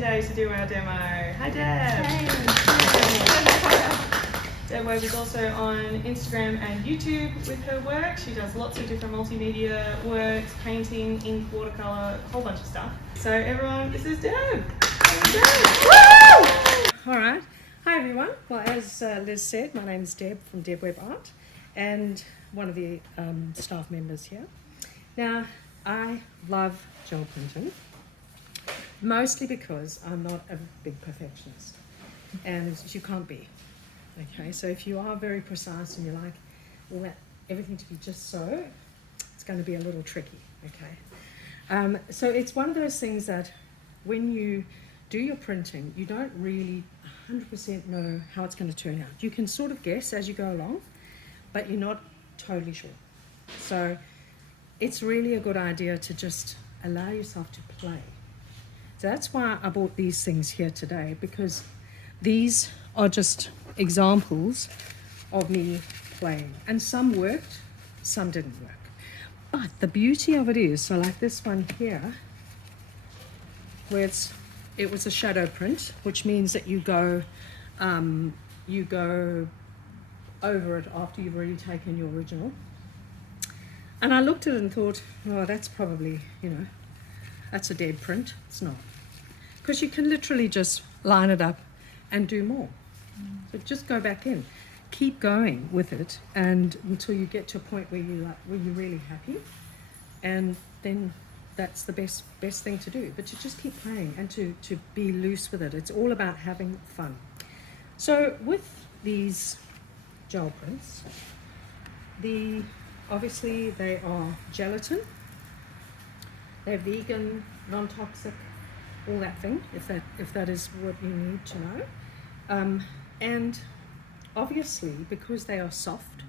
Today to do our demo. Hi Deb! Hey. Deb Webb is also on Instagram and YouTube with her work. She does lots of different multimedia works, painting, ink, watercolour, a whole bunch of stuff. So everyone, this is Deb! Alright, hi everyone. Well, as Liz said, my name is Deb from Deb Webb Art and one of the staff members here. Now, I love gel printing, mostly because I'm not a big perfectionist and you can't be. Okay, so if you are very precise and you like all that, everything to be just so, it's going to be a little tricky, okay? So it's one of those things that when you do your printing, you don't really 100% know how it's going to turn out. You can sort of guess as you go along, but you're not totally sure. So it's really a good idea to just allow yourself to play. So that's why I bought these things here today, because these are just examples of me playing. And some worked, some didn't work. But the beauty of it is, so like this one here, where it was a shadow print, which means that you go over it after you've already taken your original. And I looked at it and thought, oh, that's probably, that's a dead print. It's not. Because you can literally just line it up and do more. But just go back in. Keep going with it and until you get to a point where you're really happy. And then that's the best thing to do. But to just keep playing and to be loose with it. It's all about having fun. So with these gel prints, obviously they are gelatin. They're vegan, non-toxic, all that thing, if that is what you need to know. And obviously, because they are soft,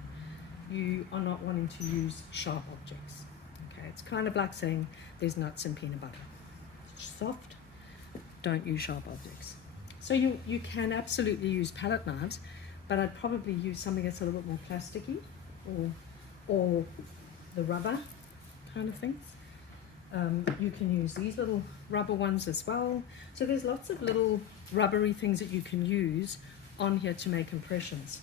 you are not wanting to use sharp objects. Okay, it's kind of like saying there's nuts in peanut butter. It's soft, don't use sharp objects. So you can absolutely use palette knives, but I'd probably use something that's a little bit more plasticky, or the rubber kind of things. You can use these little rubber ones as well. So there's lots of little rubbery things that you can use on here to make impressions.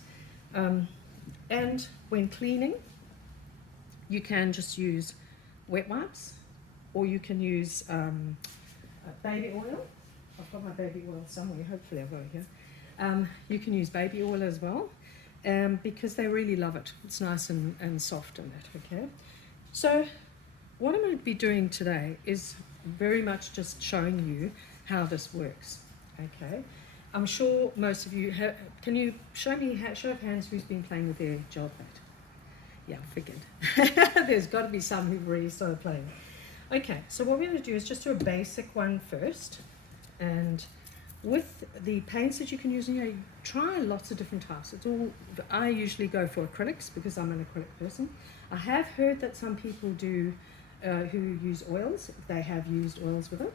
And when cleaning, you can just use wet wipes, or you can use baby oil. I've got my baby oil somewhere, hopefully I've got it here. You can use baby oil as well, because they really love it. It's nice and soft in it, okay? So what I'm going to be doing today is very much just showing you how this works, okay? I'm sure most of you have, can you show of hands who's been playing with their gel plate? Yeah, I figured. There's got to be some who've already started playing. Okay, so what we're going to do is just do a basic one first. And with the paints that you can use in here, try lots of different types. I usually go for acrylics because I'm an acrylic person. I have heard that some people do who use oils, they have used oils with it,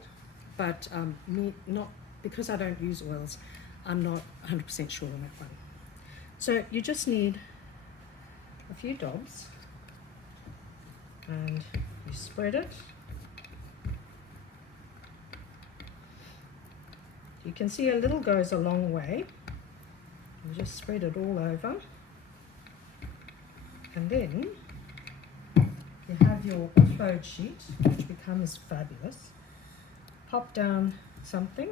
but me not, because I don't use oils, I'm not 100% sure on that one. So you just need a few dobs and you spread it. You can see a little goes a long way. You just spread it all over, and then you have your offload sheet, which becomes fabulous. Pop down something,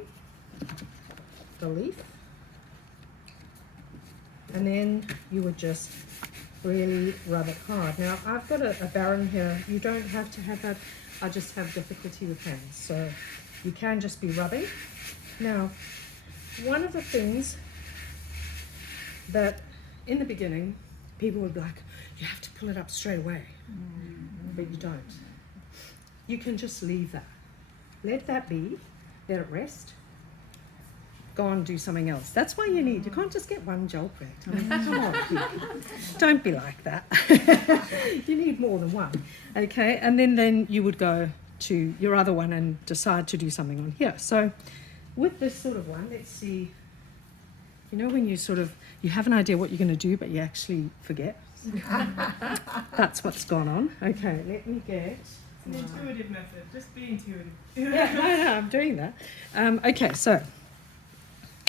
the leaf, and then you would just really rub it hard. Now I've got a barren here. You don't have to have that. I just have difficulty with hands, so you can just be rubbing. Now, one of the things that in the beginning people would be like, you have to pull it up straight away, but you don't. You can just leave that. Let that be, let it rest, go on and do something else. That's why you can't just get one gel print. I mean, come on, people. Don't be like that. You need more than one, okay? And then you would go to your other one and decide to do something on here. So with this sort of one, let's see, when you have an idea what you're going to do, but you actually forget. That's what's gone on. Okay, let me get It's an intuitive method. Just be intuitive. Yeah, no, I'm doing that. Okay, so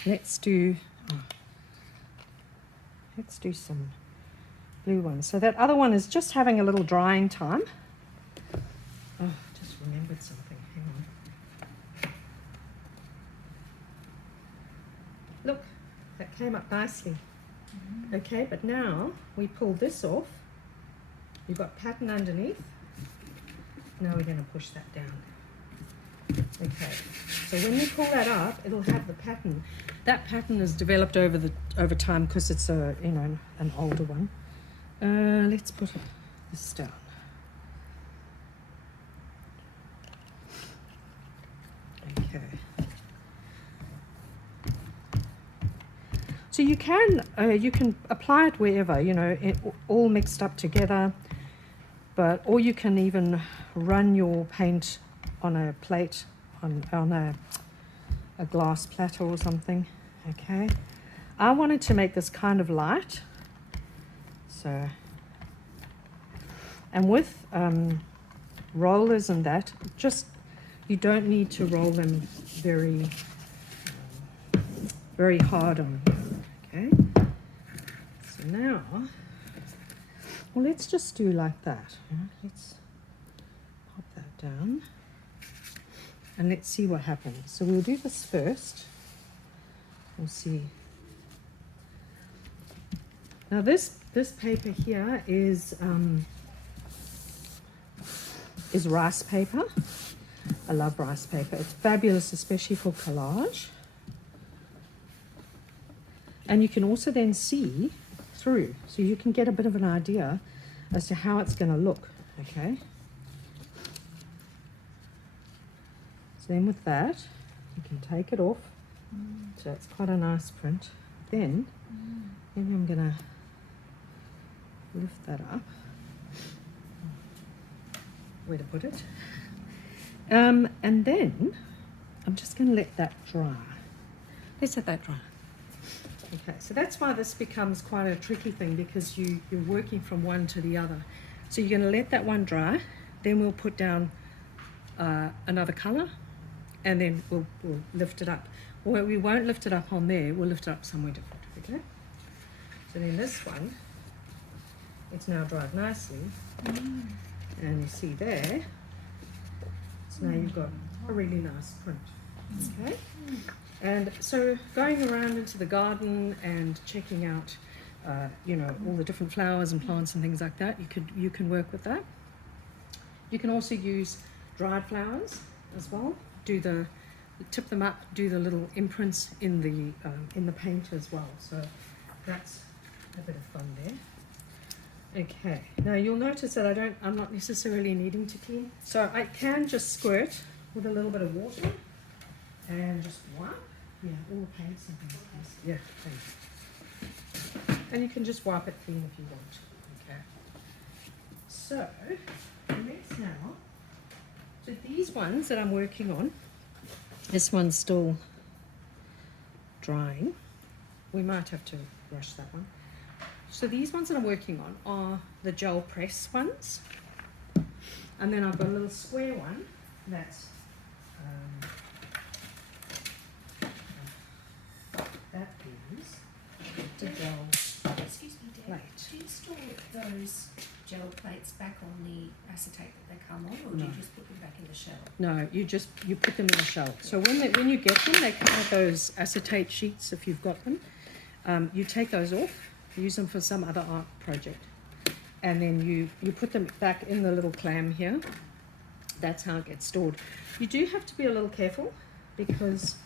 let's do some blue ones. So that other one is just having a little drying time. Oh, just remembered something. Hang on. Look, that came up nicely. Okay, but now we pull this off. You've got pattern underneath. Now we're going to push that down. Okay, so when you pull that up, it'll have the pattern. That pattern is developed over time because it's an older one. Let's put this down. Okay. So you can apply it wherever, all mixed up together, or you can even run your paint on a plate, on a glass platter or something. Okay. I wanted to make this kind of light. So, and with rollers and that, you don't need to roll them very hard on. Okay, so now, well, let's just do like that. Let's pop that down and let's see what happens. So we'll do this first. We'll see. Now this paper here is rice paper. I love rice paper. It's fabulous, especially for collage. And you can also then see through, so you can get a bit of an idea as to how it's going to look, okay? So then with that, you can take it off. So it's quite a nice print. Then, maybe I'm going to lift that up. Where to put it. And then, I'm just going to let that dry. Let's let that dry. Okay, so that's why this becomes quite a tricky thing, because you're working from one to the other. So you're going to let that one dry, then we'll put down another colour, and then we'll lift it up. Or we won't lift it up on there, we'll lift it up somewhere different, okay? So then this one, it's now dried nicely, and you see there, so now you've got a really nice print, okay? And so going around into the garden and checking out, all the different flowers and plants and things like that, you can work with that. You can also use dried flowers as well. Tip them up, do the little imprints in the paint as well. So that's a bit of fun there. Okay. Now you'll notice that I'm not necessarily needing to clean, so I can just squirt with a little bit of water. And just wipe, all the paints and things. Thanks. And you can just wipe it clean if you want. Okay. So next now, so these ones that I'm working on, this one's still drying. We might have to brush that one. So these ones that I'm working on are the gel press ones, and then I've got a little square one that's that is the gel Excuse me, Deb. plate. Do you store those gel plates back on the acetate that they come on, or do No. you just put them back in the shell? No, you put them in a shell. So when you get them, they come with those acetate sheets if you've got them. You take those off, use them for some other art project, and then you put them back in the little clam here. That's how it gets stored. You do have to be a little careful, because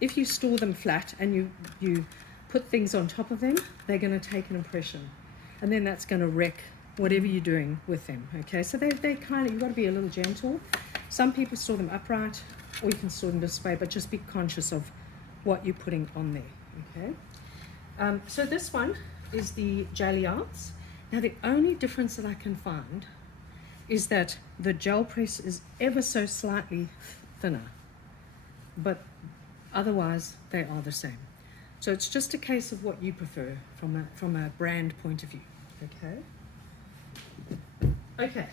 if you store them flat and you put things on top of them, they're going to take an impression, and then that's going to wreck whatever you're doing with them. Okay, so they kind of, you've got to be a little gentle. Some people store them upright, or you can store them this way, but just be conscious of what you're putting on there. Okay, so this one is the GELLI Arts. Now the only difference that I can find is that the gel press is ever so slightly thinner, but otherwise they are the same. So it's just a case of what you prefer from a brand point of view. Okay.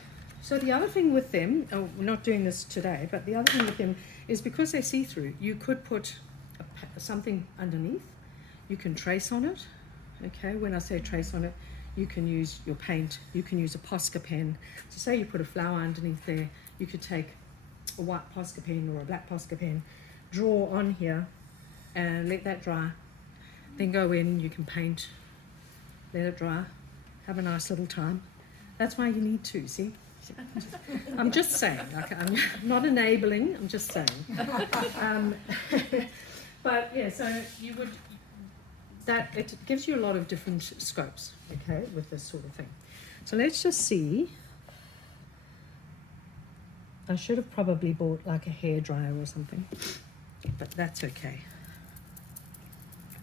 So the other thing with them, oh, we're not doing this today, but the other thing with them is because they're see-through, you could put something underneath. You can trace on it. Okay, when I say trace on it, you can use your paint, you can use a Posca pen. So say you put a flower underneath there, you could take a white Posca pen or a black Posca pen, draw on here and let that dry. Then go in, you can paint, let it dry, have a nice little time. That's why you need two, see? I'm just saying, like, I'm not enabling, I'm just saying. But yeah, so you would, that it gives you a lot of different scopes, okay, with this sort of thing. So let's just see. I should have probably bought like a hairdryer or something, but that's okay.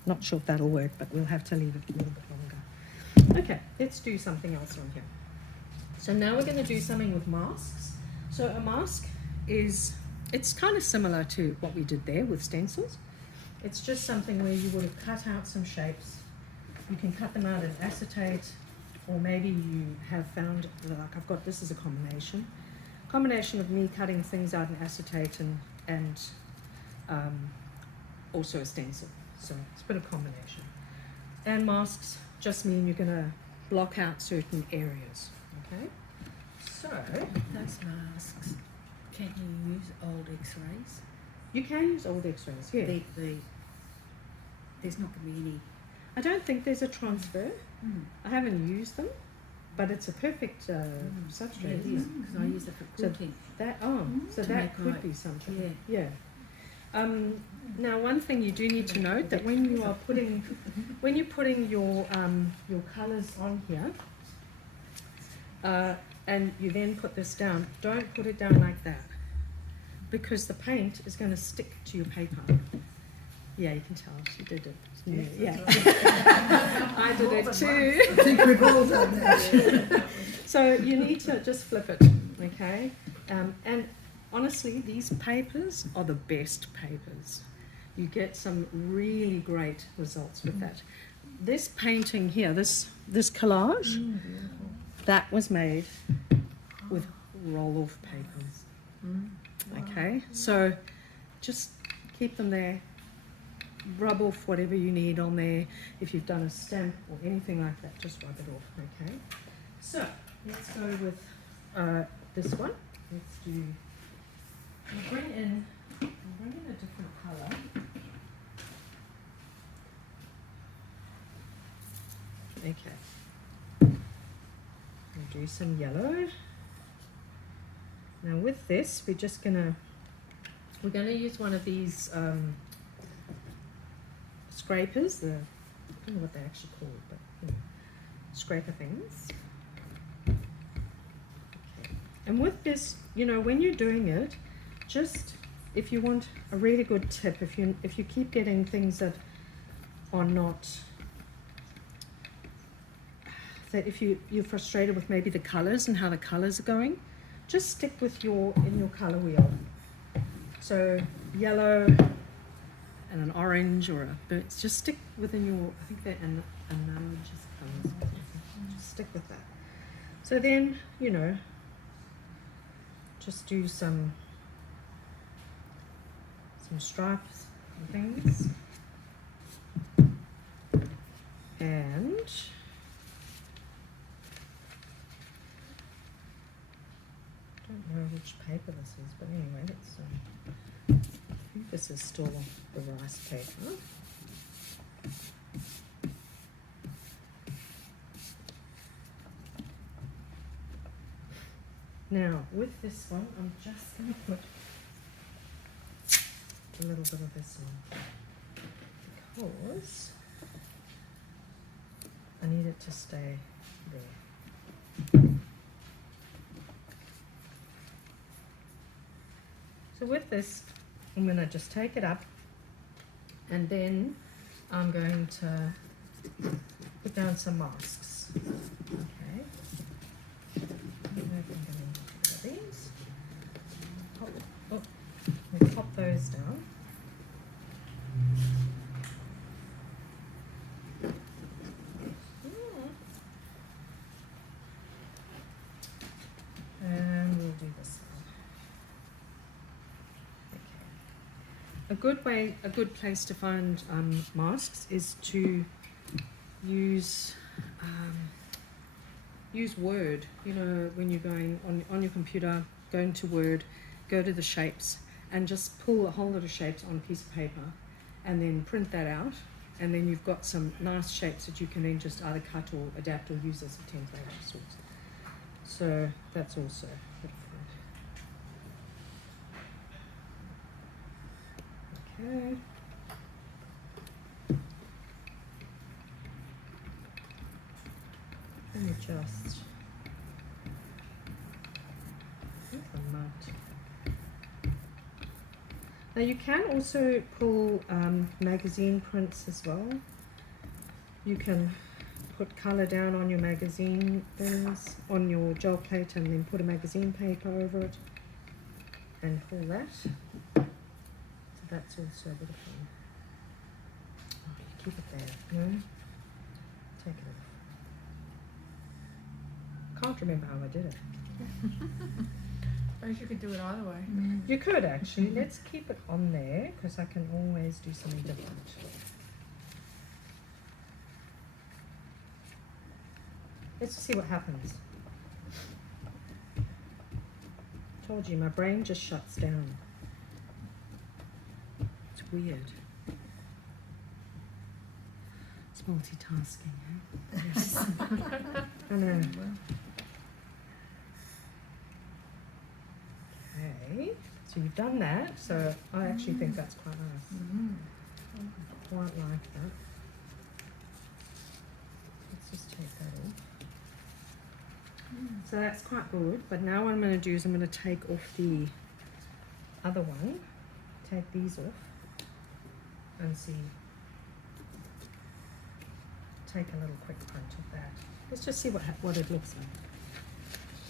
Not sure if that'll work, but we'll have to leave it a little bit longer. Okay, let's do something else on here. So now we're going to do something with masks. So a mask is, it's kind of similar to what we did there with stencils. It's just something where you would have cut out some shapes. You can cut them out in acetate, or maybe you have found, like I've got, this is a combination of me cutting things out in acetate and also a stencil. So it's a bit of combination. And masks just mean you're going to block out certain areas. Okay, so Those masks, can you use old X-rays? you can use old X-rays. Yeah, There's not going to be any. I don't think there's a transfer. Mm. I haven't used them, but it's a perfect Yeah, substrate. it is, because I use it for So quilting. That so To that make could like- be something. Yeah. Yeah. Now, one thing you do need to note that when you are putting, when you're putting your colours on here, and you then put this down, don't put it down like that, because the paint is going to stick to your paper. Yeah, you can tell she did it. Yeah, I did it too. I think we've all done that. So you need to just flip it, okay? And honestly, these papers are the best papers. You get some really great results with that. This painting here, this collage, that was made with roll-off papers. Okay, so just keep them there. Rub off whatever you need on there. If you've done a stamp or anything like that, just rub it off. Okay. So let's go with this one. Let's do. I'll bring in a different colour. Okay. We'll do some yellow. Now with this, we're gonna use one of these scrapers. I don't know what they're actually called, but you know, scraper things. Okay. And with this, you know, when you're doing it, just if you want a really good tip, if you keep getting things that are not, that if you're frustrated with maybe the colors and how the colors are going, just stick with in your color wheel. So yellow and an orange or a burnt, just stick within your, I think they're analogous colors. Just stick with that. So then, you know, just do some stripes and things. And I don't know which paper this is, but anyway, let's I think this is still the rice paper. Now, with this one, I'm just going to put a little bit of this on, because I need it to stay there. So with this, I'm going to just take it up, and then I'm going to put down some masks. Okay. I don't know if I'm going to do these. We pop those down. And a good place to find masks is to use Word. You know, when you're going on your computer, go into Word, go to the shapes, and just pull a whole lot of shapes on a piece of paper, and then print that out, and then you've got some nice shapes that you can then just either cut or adapt or use as a template of sorts. So that's also a bit of fun. Okay. Let me just the mud. Now you can also pull magazine prints as well. You can put colour down on your magazine things, on your gel plate, and then put a magazine paper over it and pull that. So that's also a bit of fun. Oh, you keep it there, no? Take it off. Can't remember how I did it. I suppose you could do it either way. You could actually. Let's keep it on there because I can always do something different. Let's see what happens. Told you, my brain just shuts down. It's weird. It's multitasking, eh? Yes. I know. Okay, so you've done that, so I actually think that's quite nice. I quite like that. Let's just take that off. So that's quite good, but now what I'm going to do is I'm going to take off the other one, take these off, and see, take a little quick print of that. Let's just see what it looks like.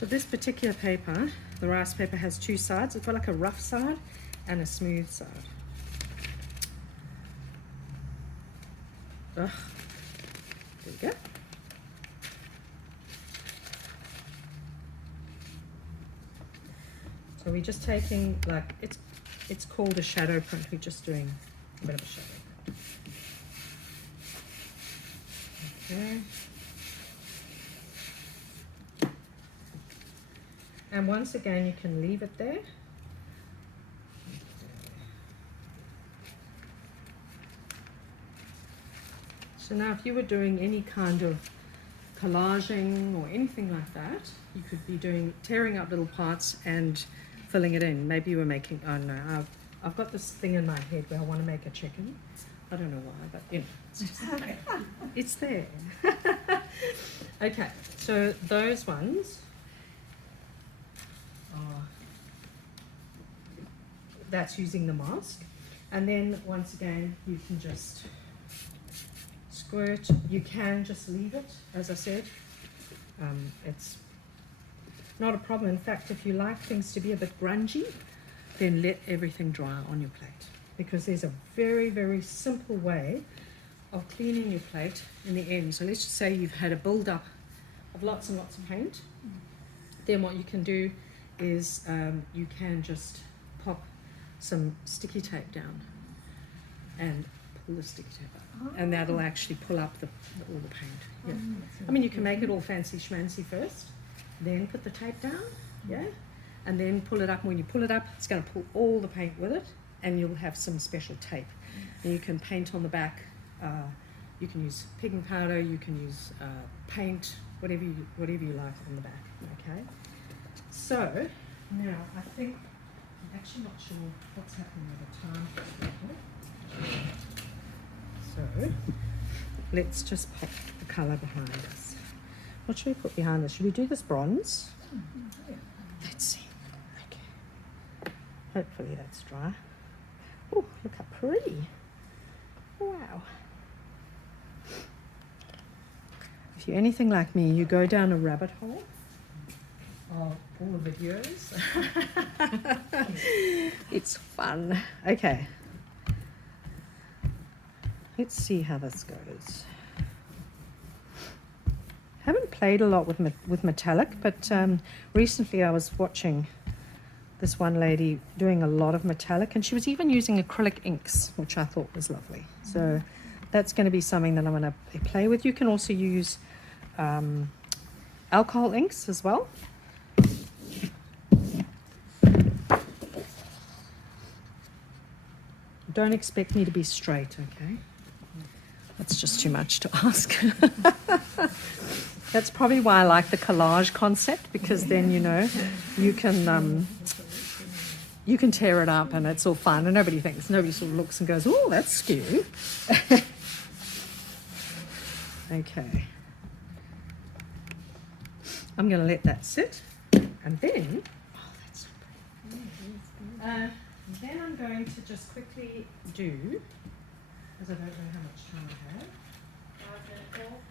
So this particular paper, the rice paper, has two sides. It's got like a rough side and a smooth side. Ugh. There we go. So we're just taking, like, it's called a shadow print. We're just doing a bit of a shadow print. Okay. And once again, you can leave it there. So now if you were doing any kind of collaging or anything like that, you could be tearing up little parts and filling it in. Maybe you were making, oh no, I've got this thing in my head where I want to make a chicken. I don't know why, but you know, it's just, it's there. Okay, so those ones, that's using the mask, and then once again you can just squirt. You can just leave it, as I said. It's not a problem. In fact, if you like things to be a bit grungy, then let everything dry on your plate, because there's a very, very simple way of cleaning your plate in the end. So let's just say you've had a build-up of lots and lots of paint. Then what you can do is you can just pop some sticky tape down and pull the sticky tape up, and that'll actually pull up all the paint. Yeah. I mean, you can make it all fancy schmancy first, then put the tape down, yeah, and then pull it up. And when you pull it up, it's going to pull all the paint with it, and you'll have some special tape. And you can paint on the back. You can use pigment powder. You can use paint, whatever you like on the back. Okay. So now I think I'm actually not sure what's happening with the time. So let's just pop the colour behind us. What should we put behind us? Should we do this bronze? Let's see. Okay. Hopefully that's dry. Oh, look how pretty. Wow. If you're anything like me, you go down a rabbit hole of all the videos. It's fun. Okay. Let's see how this goes. Haven't played a lot with metallic, but recently I was watching this one lady doing a lot of metallic, and she was even using acrylic inks, which I thought was lovely. So that's going to be something that I'm going to play with. You can also use alcohol inks as well. Don't expect me to be straight, okay? That's just too much to ask. That's probably why I like the collage concept, because then, you know, you can tear it up and it's all fun and nobody sort of looks and goes, oh, that's skew. Okay. I'm going to let that sit, and then, oh, that's so pretty. Then I'm going to just quickly do, because I don't know how much time I have. 5 minutes.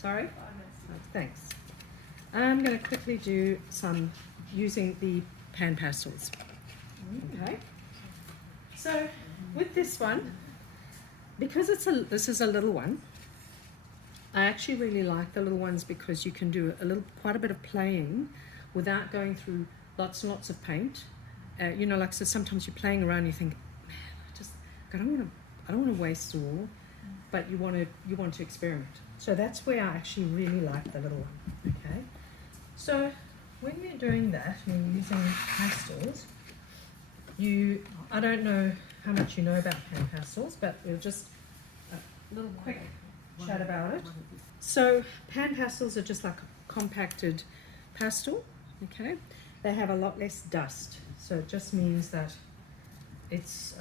Sorry? 5 minutes. Oh, thanks. I'm going to quickly do some using the pan pastels. Okay. So with this one, because this is a little one, I actually really like the little ones because you can do quite a bit of playing without going through lots and lots of paint. You know, like, so sometimes you're playing around, you think, man, I don't want to waste it all, but you want to experiment. So that's where I actually really like the little one. Okay. So when you're doing that and you're using pastels, I don't know how much you know about pan pastels, but we'll just a little quick chat about it. So pan pastels are just like a compacted pastel. Okay. They have a lot less dust, so it just means that it's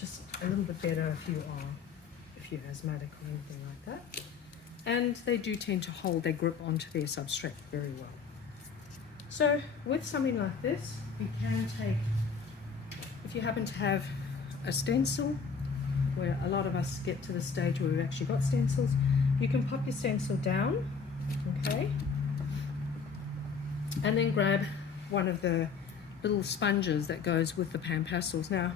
just a little bit better if you're asthmatic or anything like that. And they do tend to hold their grip onto their substrate very well. So with something like this, you can take, if you happen to have a stencil, where a lot of us get to the stage where we've actually got stencils, you can pop your stencil down, okay, and then grab one of the little sponges that goes with the pan pastels. Now,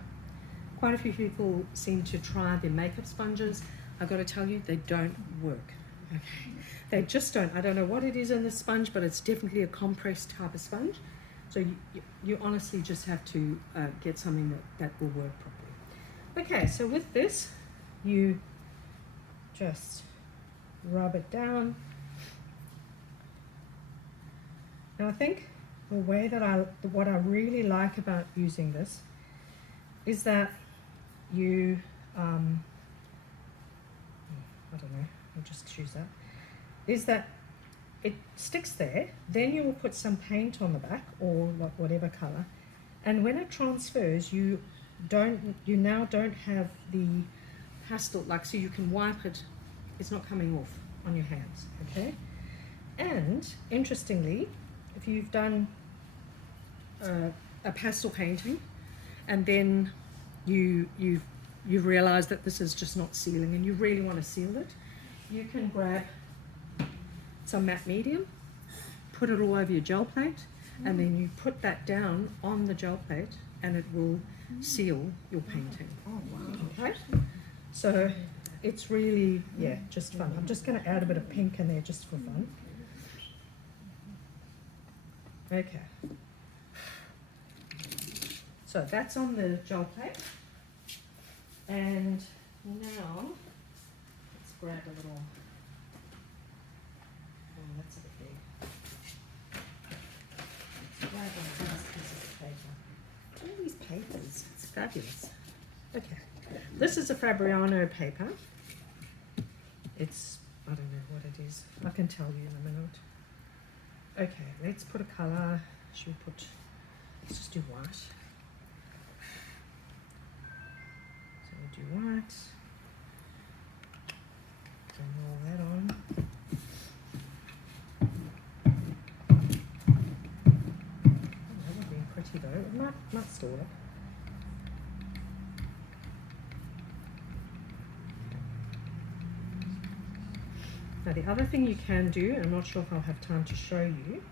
quite a few people seem to try the makeup sponges. I've got to tell you, they don't work. Okay, they just don't. I don't know what it is in the sponge, but it's definitely a compressed type of sponge. So you honestly just have to get something that will work properly. Okay, so with this, you just rub it down. Now I think the way that what I really like about using this is that you, I don't know, I'll just choose that, is that it sticks there, then you will put some paint on the back or like whatever color, and when it transfers, you now don't have the pastel, like, so you can wipe it, it's not coming off on your hands, okay? And interestingly, if you've done a pastel painting and then you've realized that this is just not sealing and you really want to seal it, you can grab some matte medium, put it all over your gel plate, and then you put that down on the gel plate and it will seal your painting. Oh wow. Okay, so it's really, yeah, just fun. I'm just going to add a bit of pink in there just for fun. Okay, so that's on the gel plate, and now let's grab a little, oh, that's a bit big. Let's grab one of these pieces of paper. All these papers, it's fabulous. Okay, this is a Fabriano paper. It's, I don't know what it is, I can tell you in a minute. Okay, let's put a colour. Let's just do white. So we'll do white. And roll that on. Oh, that would be pretty though. It might still work. Now the other thing you can do, I'm not sure if I'll have time to show you,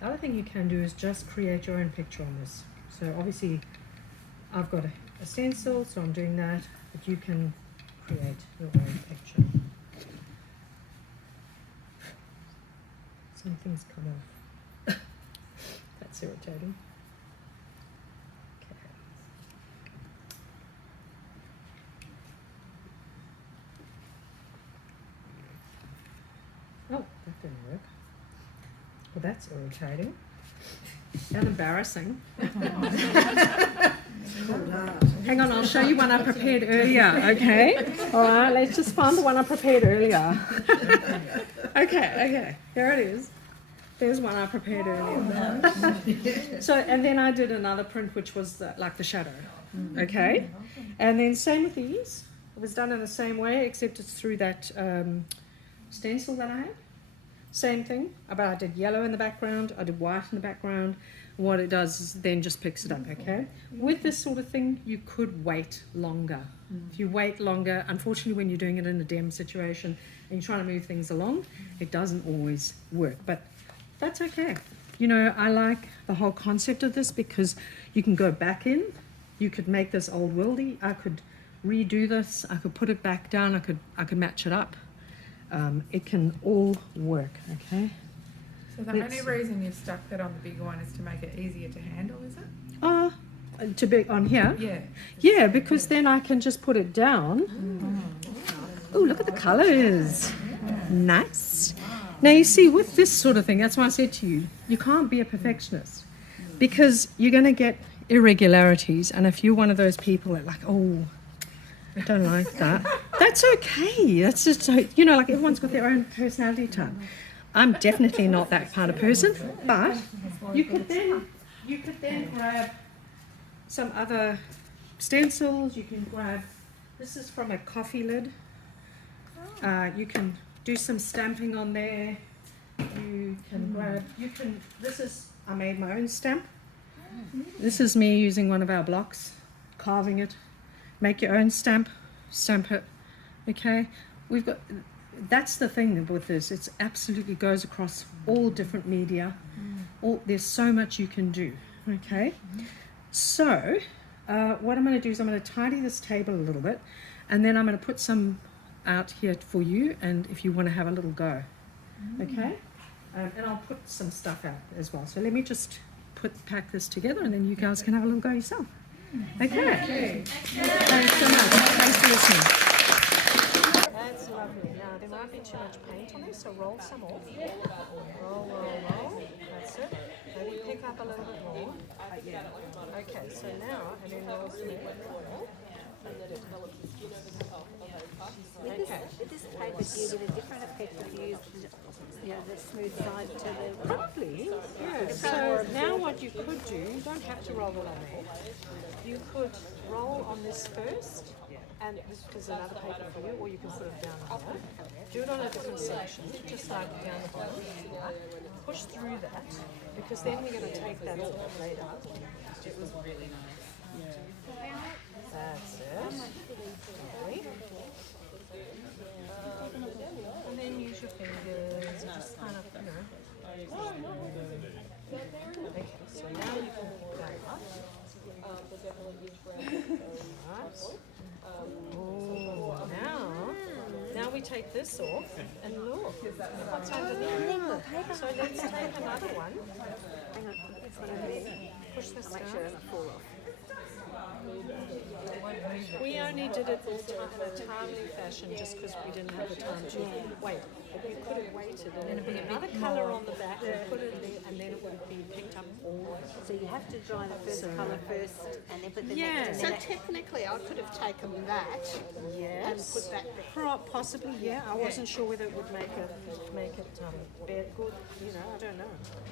the other thing you can do is just create your own picture on this. So obviously I've got a stencil, so I'm doing that, but you can create your own picture. Some things come off. That's irritating. Well, that's irritating and embarrassing. Hang on, I'll show you one I prepared earlier, okay? All right, let's just find the one I prepared earlier. Okay, here it is. There's one I prepared earlier. So, and then I did another print which was like the shadow, okay? And then same with these. It was done in the same way, except it's through that stencil that I had. Same thing, but I did yellow in the background, I did white in the background. What it does is then just picks it up, okay? With this sort of thing, you could wait longer. If you wait longer, unfortunately when you're doing it in a dem situation and you're trying to move things along, it doesn't always work, but that's okay. You know, I like the whole concept of this because you can go back in, you could make this old worldy, I could redo this, I could put it back down, I could match it up. It can all work, okay? So the only reason you've stuck that on the bigger one is to make it easier to handle, is it? To be on here? Yeah. Yeah, because then I can just put it down. Oh, look at the colours. Nice. Now you see, with this sort of thing, that's why I said to you, you can't be a perfectionist because you're going to get irregularities, and if you're one of those people that like, oh, I don't like that, that's okay. That's just, you know, like everyone's got their own personality type. I'm definitely not that kind of person, but you could then grab some other stencils. You can grab, this is from a coffee lid. You can do some stamping on there. You can grab, I made my own stamp. This is me using one of our blocks, carving it. Make your own stamp it, okay? That's the thing with this, it's absolutely goes across all different media. There's so much you can do, okay? So, what I'm going to do is I'm going to tidy this table a little bit, and then I'm going to put some out here for you, and if you want to have a little go, okay? And I'll put some stuff out as well. So let me just pack this together, and then you guys can have a little go yourself. Okay. Thanks so much. Thanks for listening. That's lovely. Now, there might be too much paint on this, so roll some off. Roll. That's it. Maybe pick up a little bit more. Okay, so now, and then roll some more. Okay. With this paper, do you get a different effect if you use the smooth side to the... Probably, yeah. So now what you could do, you don't have to roll it on there. You could roll on this first, and this is another paper for you, or you can put it down on there. Do it on a different section, just like down the bottom here. Push through that, because then we're going to take that off later. It was really nice. That's it. Okay. And then use your fingers, just kind of, you know. Okay, so now you can pull that up. Oh, now we take this off, and look, what's underneath. So let's take another one. Hang on, this one over there. Push this Make down. sure it doesn't fall off. We only did it in a timely fashion just because we didn't have the time to wait. But you could have waited and then put another colour on the back and put it there, and then it would have been picked up all. So you have to dry the first colour first and then put the Yeah. next. So And then technically, I could have taken that and Yes. put that there. Possibly, yeah. I wasn't sure whether it would make it bear good. You know, I don't know.